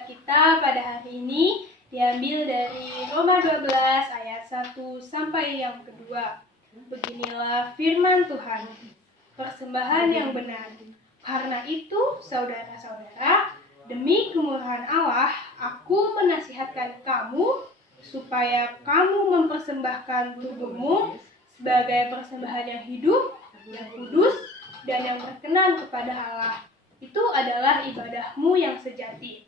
Alkitab kita pada hari ini diambil dari Roma 12 ayat 1 sampai yang kedua. Beginilah firman Tuhan, persembahan yang benar. Karena itu, saudara-saudara, demi kemurahan Allah, aku menasihatkan kamu supaya kamu mempersembahkan tubuhmu sebagai persembahan yang hidup, yang kudus, dan yang berkenan kepada Allah. Itu adalah ibadahmu yang sejati.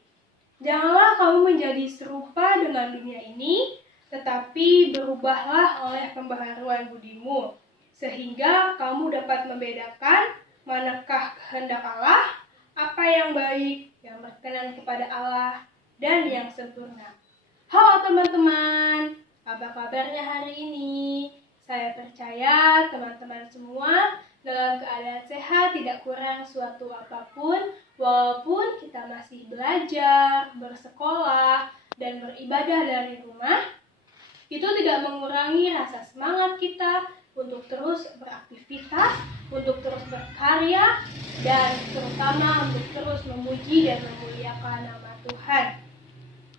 Janganlah kamu menjadi serupa dengan dunia ini, tetapi berubahlah oleh pembaharuan budimu, sehingga kamu dapat membedakan manakah kehendak Allah, apa yang baik, yang berkenan kepada Allah, dan yang sempurna. Halo teman-teman, apa kabarnya hari ini? Saya percaya teman-teman semua dalam keadaan sehat, tidak kurang suatu apapun, walaupun kita masih belajar, bersekolah, dan beribadah dari rumah, itu tidak mengurangi rasa semangat kita untuk terus beraktivitas, untuk terus berkarya, dan terutama untuk terus memuji dan memuliakan nama Tuhan.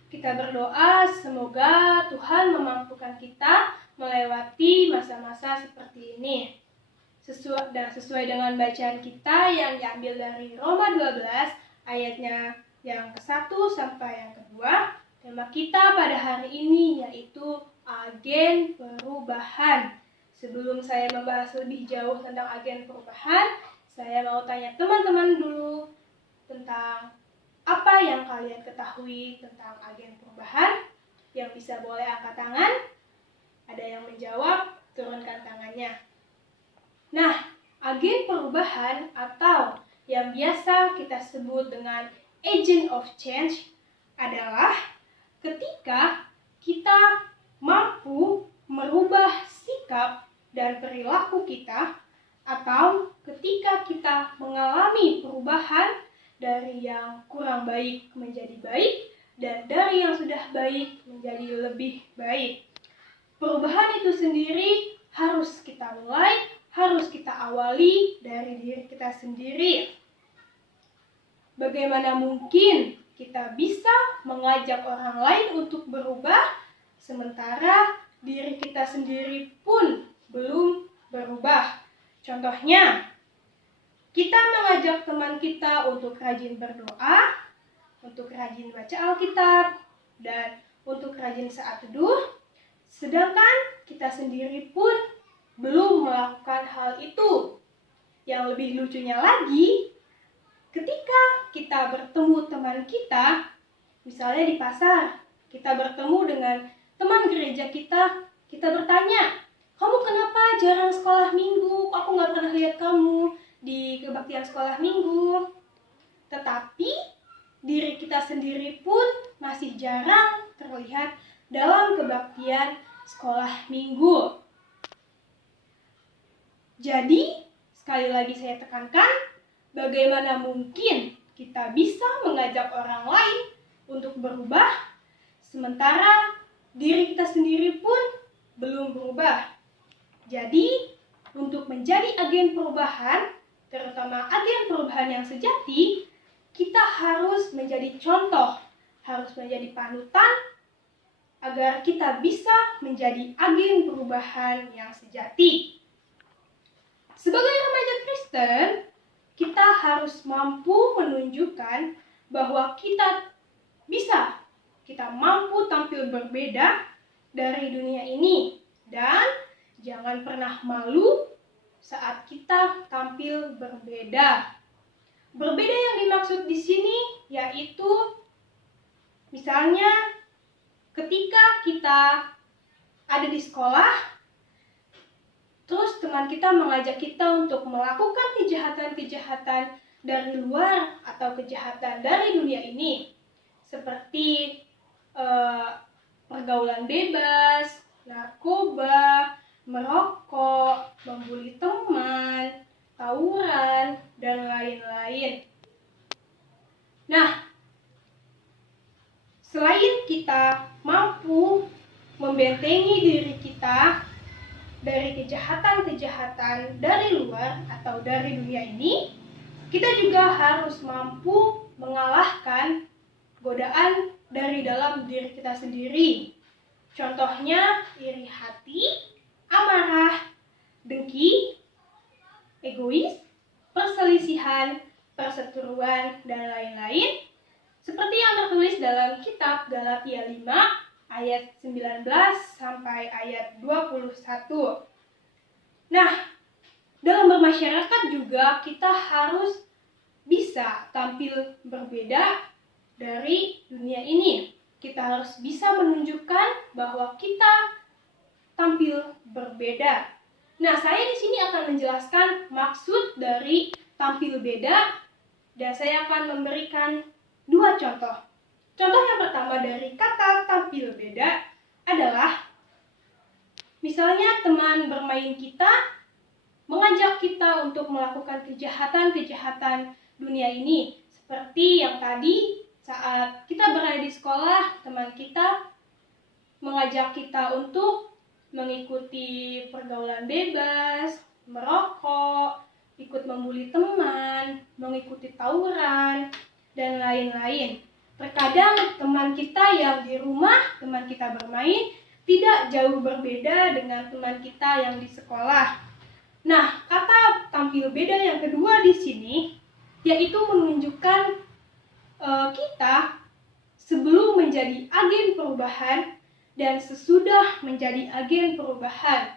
Kita berdoa semoga Tuhan memampukan kita melewati masa-masa seperti ini. Sesuai dengan bacaan kita yang diambil dari Roma 12 ayatnya yang ke-1 sampai yang kedua. Tema kita pada hari ini yaitu agen perubahan. Sebelum saya membahas lebih jauh tentang agen perubahan, saya mau tanya teman-teman dulu tentang apa yang kalian ketahui tentang agen perubahan. Yang bisa boleh angkat tangan. Ada yang menjawab, turunkan tangannya. Nah, agen perubahan atau yang biasa kita sebut dengan agent of change adalah ketika kita mampu merubah sikap dan perilaku kita, atau ketika kita mengalami perubahan dari yang kurang baik menjadi baik dan dari yang sudah baik menjadi lebih baik. Perubahan itu sendiri harus kita mulai, harus kita awali dari diri kita sendiri. Bagaimana mungkin kita bisa mengajak orang lain untuk berubah, sementara diri kita sendiri pun belum berubah? Contohnya, kita mengajak teman kita untuk rajin berdoa, untuk rajin baca Alkitab, dan untuk rajin saat teduh, sedangkan kita sendiri pun belum melakukan hal itu. Yang lebih lucunya lagi, ketika kita bertemu teman kita, misalnya di pasar, kita bertemu dengan teman gereja kita, kita bertanya, "Kamu kenapa jarang sekolah minggu? Aku nggak pernah lihat kamu di kebaktian sekolah minggu." Tetapi diri kita sendiri pun masih jarang terlihat dalam kebaktian sekolah minggu. Jadi, sekali lagi saya tekankan, bagaimana mungkin kita bisa mengajak orang lain untuk berubah, sementara diri kita sendiri pun belum berubah. Jadi, untuk menjadi agen perubahan, terutama agen perubahan yang sejati, kita harus menjadi contoh, harus menjadi panutan, agar kita bisa menjadi agen perubahan yang sejati. Sebagai remaja Kristen, kita harus mampu menunjukkan bahwa kita mampu tampil berbeda dari dunia ini. Dan jangan pernah malu saat kita tampil berbeda. Berbeda yang dimaksud di sini yaitu misalnya ketika kita ada di sekolah, terus teman kita mengajak kita untuk melakukan kejahatan-kejahatan dari luar atau kejahatan dari dunia ini, seperti pergaulan bebas, narkoba, merokok, membuli teman, tawuran, dan lain-lain. Nah, selain kita mampu membentengi diri kita dari kejahatan-kejahatan dari luar atau dari dunia ini, kita juga harus mampu mengalahkan godaan dari dalam diri kita sendiri. Contohnya iri hati, amarah, dengki, egois, perselisihan, perseteruan, dan lain-lain. Seperti yang tertulis dalam kitab Galatia 5 ayat 19 sampai ayat 21. Nah, dalam bermasyarakat juga kita harus bisa tampil berbeda dari dunia ini. Kita harus bisa menunjukkan bahwa kita tampil berbeda. Nah, saya di sini akan menjelaskan maksud dari tampil beda dan saya akan memberikan 2 contoh. Contoh yang pertama dari kata tampil beda adalah misalnya teman bermain kita mengajak kita untuk melakukan kejahatan-kejahatan dunia ini. Seperti yang tadi saat kita berada di sekolah, teman kita mengajak kita untuk mengikuti pergaulan bebas, merokok, ikut membuli teman, mengikuti tawuran, dan lain-lain. Terkadang teman kita yang di rumah, teman kita bermain, tidak jauh berbeda dengan teman kita yang di sekolah. Nah, kata tampil beda yang kedua di sini yaitu menunjukkan kita sebelum menjadi agen perubahan dan sesudah menjadi agen perubahan.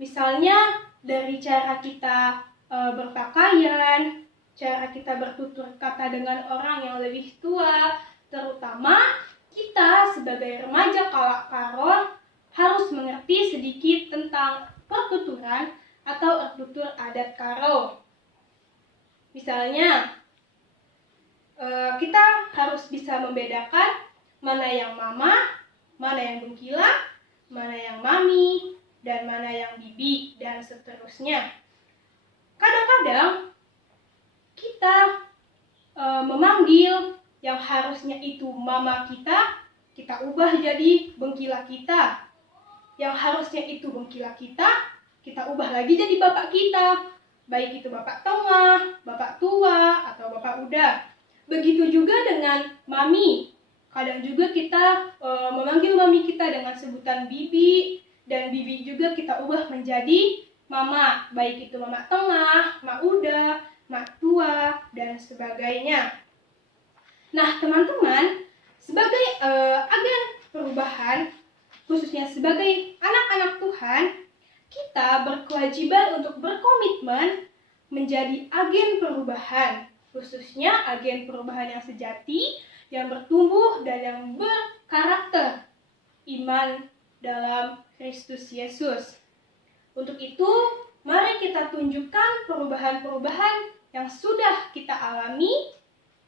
Misalnya dari cara kita berpakaian, cara kita bertutur kata dengan orang yang lebih tua, terutama kita sebagai remaja kala-kala harus mengerti sedikit tentang pertuturan atau tutur adat Karo. Misalnya, kita harus bisa membedakan mana yang mama, mana yang bungkila, mana yang mami, dan mana yang bibi, dan seterusnya. Kadang-kadang kita memanggil yang harusnya itu mama kita, kita ubah jadi bengkila kita. Yang harusnya itu bengkila kita ubah lagi jadi bapak kita, baik itu bapak tengah, bapak tua, atau bapak muda. Begitu juga dengan mami. Kadang juga kita memanggil mami kita dengan sebutan bibi, dan bibi juga kita ubah menjadi mama, baik itu mama tengah, mak muda, mak tua, dan sebagainya. Nah, teman-teman, sebagai agen perubahan, khususnya sebagai anak-anak Tuhan, kita berkewajiban untuk berkomitmen menjadi agen perubahan, khususnya agen perubahan yang sejati, yang bertumbuh dan yang berkarakter iman dalam Kristus Yesus. Untuk itu, mari kita tunjukkan perubahan-perubahan yang sudah kita alami,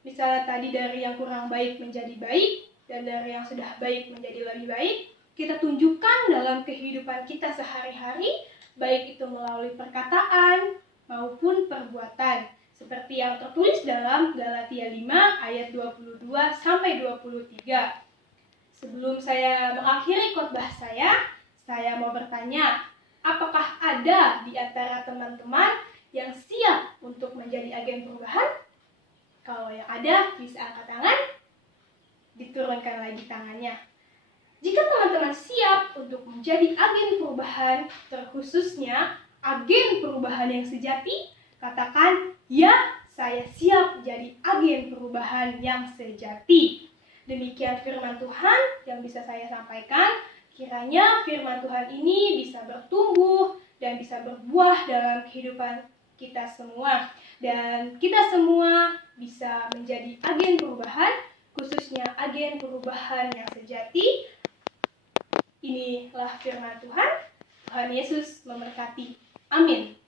misalnya tadi dari yang kurang baik menjadi baik, dan dari yang sudah baik menjadi lebih baik. Kita tunjukkan dalam kehidupan kita sehari-hari, baik itu melalui perkataan maupun perbuatan. Seperti yang tertulis dalam Galatia 5 ayat 22 sampai 23. Sebelum saya mengakhiri khotbah saya mau bertanya, apakah ada di antara teman-teman yang siap untuk menjadi agen perubahan? Kalau yang ada, bisa angkat tangan, diturunkan lagi tangannya. Jika teman-teman siap untuk menjadi agen perubahan, terkhususnya agen perubahan yang sejati, katakan, ya, saya siap jadi agen perubahan yang sejati. Demikian firman Tuhan yang bisa saya sampaikan. Kiranya firman Tuhan ini bisa bertumbuh dan bisa berbuah dalam kehidupan kita semua. Dan kita semua bisa menjadi agen perubahan, khususnya agen perubahan yang sejati. Inilah firman Tuhan. Tuhan Yesus memberkati. Amin.